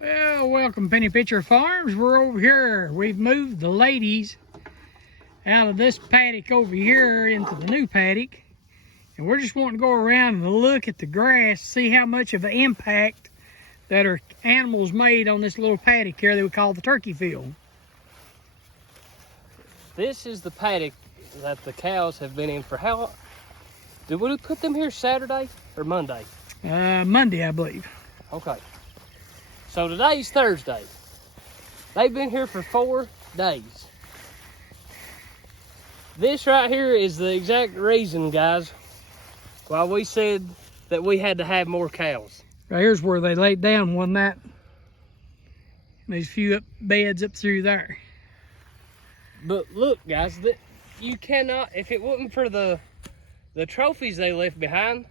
Well, welcome Penny Pitcher Farms. We're over here. We've moved the ladies out of this paddock over here into the new paddock. And we're just wanting to go around and look at the grass, see how much of an impact that our animals made on this little paddock here that we call the turkey field. This is the paddock that the cows have been in for how long? Did we put them here Saturday or Monday? Monday, I believe. Okay. So today's Thursday. They've been here for 4 days. This right here is the exact reason, guys, why we said that we had to have more cows. Right here's where they laid down one night. There's a few beds up through there. But look, guys, that you cannot, if it wasn't for the trophies they left behind,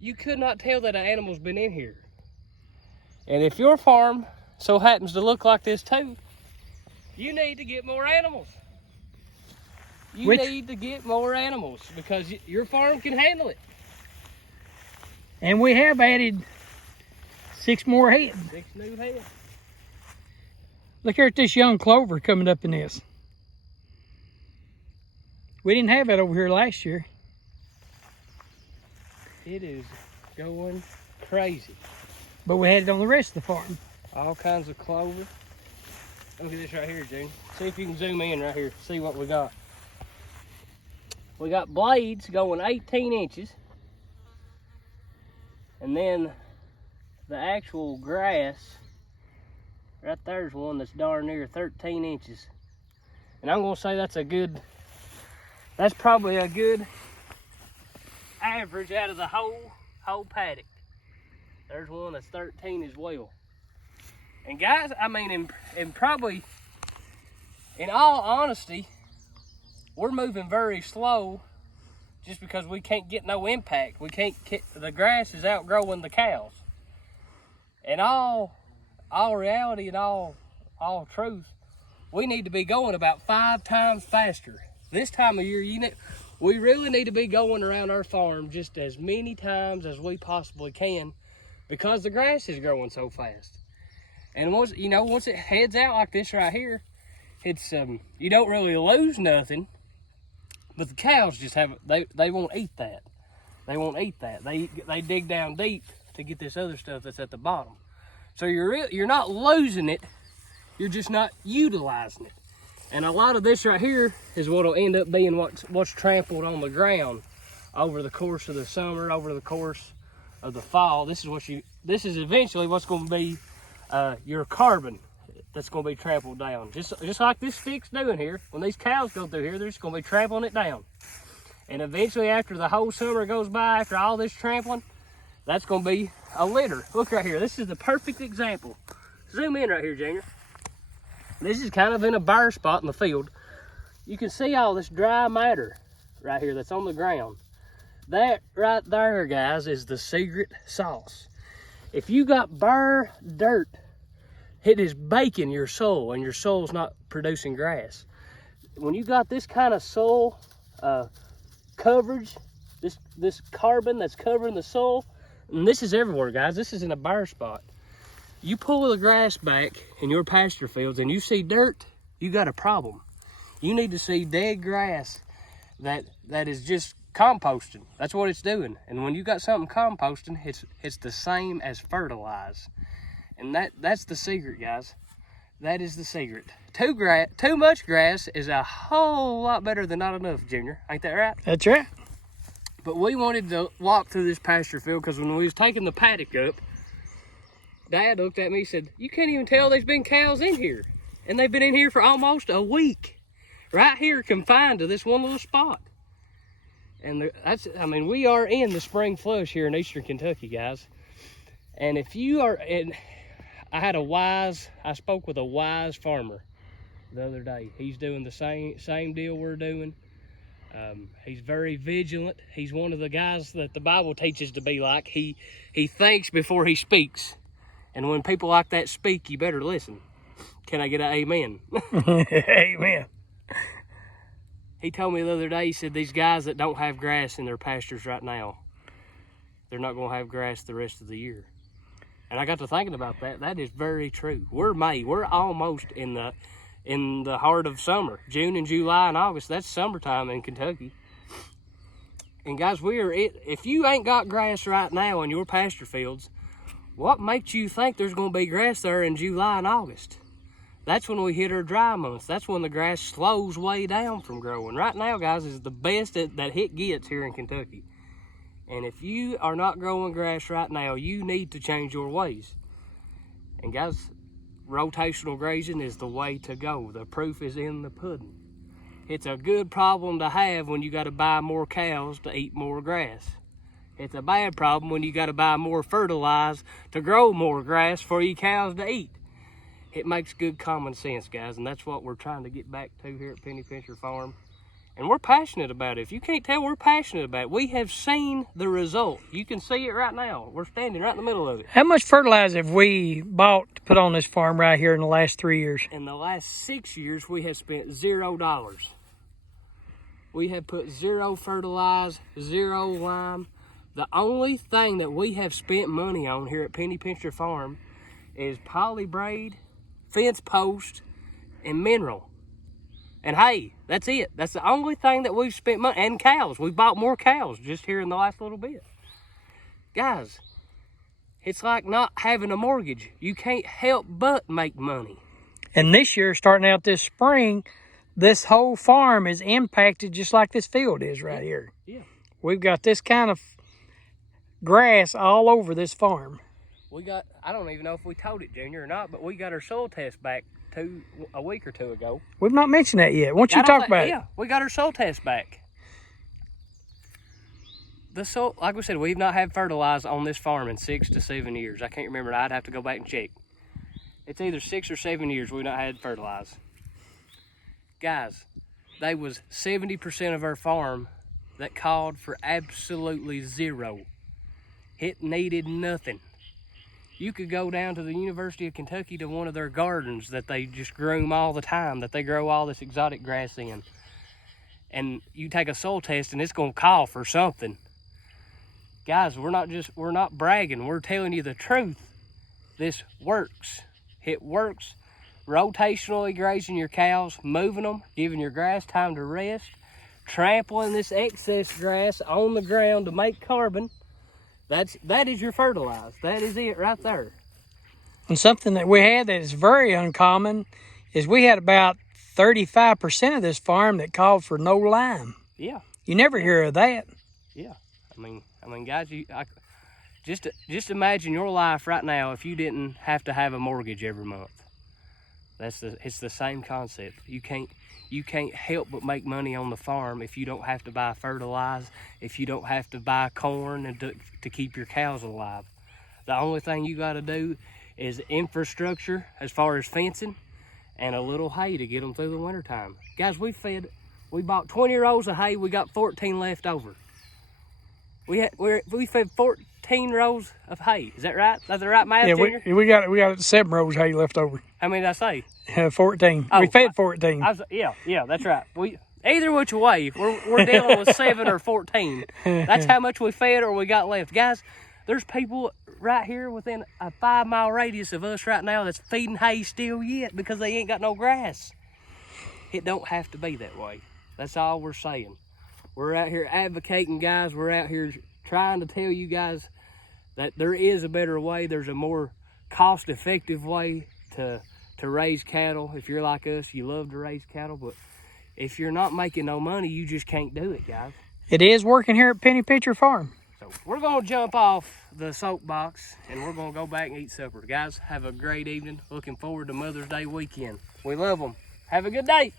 you could not tell that an animal's been in here. And if your farm so happens to look like this too, you need to get more animals. You need to get more animals because your farm can handle it. And we have added 6 more heads. 6 new heads. Look here at this young clover coming up in this. We didn't have that over here last year. It is going crazy. But we had it on the rest of the farm. All kinds of clover. Look at this right here, June. See if you can zoom in right here. See what we got. We got blades going 18 inches. And then the actual grass, right there's one that's darn near 13 inches. And I'm gonna say that's probably a good average out of the whole paddock. There's one that's 13 as well. And guys, I mean, and probably, in all honesty, we're moving very slow just because we can't get no impact. We can't get, the grass is outgrowing the cows. And all reality and all truth, we need to be going about 5 times faster. This time of year, we really need to be going around our farm just as many times as we possibly can because the grass is growing so fast. And once it heads out like this right here, it's you don't really lose nothing, but the cows just they won't eat that. They won't eat that. They dig down deep to get this other stuff that's at the bottom. So you're not losing it, you're just not utilizing it. And a lot of this right here is what'll end up being what's trampled on the ground over the course of the summer, over the course of the fall. This is eventually what's going to be your carbon that's going to be trampled down. Just like this stick's doing here. When these cows go through here, they're just going to be trampling it down. And eventually, after the whole summer goes by, after all this trampling, that's going to be a litter. Look right here. This is the perfect example. Zoom in right here, Junior. This is kind of in a bare spot in the field. You can see all this dry matter right here that's on the ground. That right there, guys, is the secret sauce. If you got bare dirt, it is baking your soil, and your soil's not producing grass. When you got this kind of soil coverage, this carbon that's covering the soil, and this is everywhere, guys. This is in a bare spot. You pull the grass back in your pasture fields and you see dirt, you got a problem. You need to see dead grass that is just composting. That's what it's doing. And when you got something composting, it's the same as fertilize. And that's the secret, guys. That is the secret. Too much grass is a whole lot better than not enough, Junior. Ain't that right? That's right. But we wanted to walk through this pasture field because when we was taking the paddock up, Dad looked at me and said, "You can't even tell there's been cows in here." And they've been in here for almost a week. Right here, confined to this one little spot. And we are in the spring flush here in eastern Kentucky, guys. And if you are, and I spoke with a wise farmer the other day. He's doing the same deal we're doing. He's very vigilant. He's one of the guys that the Bible teaches to be like. He thinks before he speaks. And when people like that speak, you better listen. Can I get an amen? Amen. He told me the other day, he said, these guys that don't have grass in their pastures right now, they're not going to have grass the rest of the year. And I got to thinking about that. That is very true. We're May. We're almost in the heart of summer. June and July and August, that's summertime in Kentucky. And guys, if you ain't got grass right now in your pasture fields, what makes you think there's going to be grass there in July and August? That's when we hit our dry months. That's when the grass slows way down from growing. Right now, guys, is the best that it gets here in Kentucky. And if you are not growing grass right now, you need to change your ways. And guys, rotational grazing is the way to go. The proof is in the pudding. It's a good problem to have when you got to buy more cows to eat more grass. It's a bad problem when you got to buy more fertilizer to grow more grass for you cows to eat. It makes good common sense, guys, and that's what we're trying to get back to here at Penny Pincher Farm. And we're passionate about it. If you can't tell, we're passionate about it. We have seen the result. You can see it right now. We're standing right in the middle of it. How much fertilizer have we bought to put on this farm right here in the last 3 years? In the last 6 years, we have spent $0. We have put zero fertilizer, zero lime. The only thing that we have spent money on here at Penny Pincher Farm is poly braid, fence post, and mineral. And hay, that's it. That's the only thing that we've spent money, and cows. We bought more cows just here in the last little bit. Guys, it's like not having a mortgage. You can't help but make money. And this year, starting out this spring, this whole farm is impacted just like this field is right here. Yeah. We've got this kind of grass all over this farm. I don't even know if we told it, Junior, or not, but we got our soil test back a week or two ago. We've not mentioned that yet. Why don't you talk about it? Yeah, we got our soil test back. The soil, like we said, we've not had fertilizer on this farm in 6 to 7 years. I can't remember. I'd have to go back and check. It's either 6 or 7 years we've not had fertilizer. Guys, they was 70% of our farm that called for absolutely zero. It needed nothing. You could go down to the University of Kentucky to one of their gardens that they just groom all the time, that they grow all this exotic grass in. And you take a soil test and it's gonna call for something. Guys, we're not bragging, we're telling you the truth. This works. It works. Rotationally grazing your cows, moving them, giving your grass time to rest, trampling this excess grass on the ground to make carbon. That is your fertilizer. That is it right there. And something that we had that is very uncommon is we had about 35% of this farm that called for no lime. Yeah. You never hear of that. Yeah. I mean, guys, just imagine your life right now if you didn't have to have a mortgage every month. It's the same concept. You can't help but make money on the farm if you don't have to buy fertilizer, if you don't have to buy corn and to keep your cows alive. The only thing you got to do is infrastructure as far as fencing and a little hay to get them through the wintertime. Guys, we bought 20 rows of hay. We got 14 left over. We fed 14 rows of hay. Is that right? That's the right math, Junior? we got 7 rows of hay left over. How many did I say? 14. We fed 14. Yeah, that's right. Either which way, we're dealing with 7 or 14. That's how much we fed or we got left. Guys, there's people right here within a 5-mile radius of us right now that's feeding hay still yet because they ain't got no grass. It don't have to be that way. That's all we're saying. We're out here advocating, guys. We're out here trying to tell you guys that there is a better way. There's a more cost-effective way to raise cattle. If you're like us, you love to raise cattle, but if you're not making no money, you just can't do it, guys. It is working here at Penny Pincher Farm. So we're going to jump off the soapbox and we're going to go back and eat supper. Guys, have a great evening. Looking forward to Mother's Day weekend. We love them. Have a good day.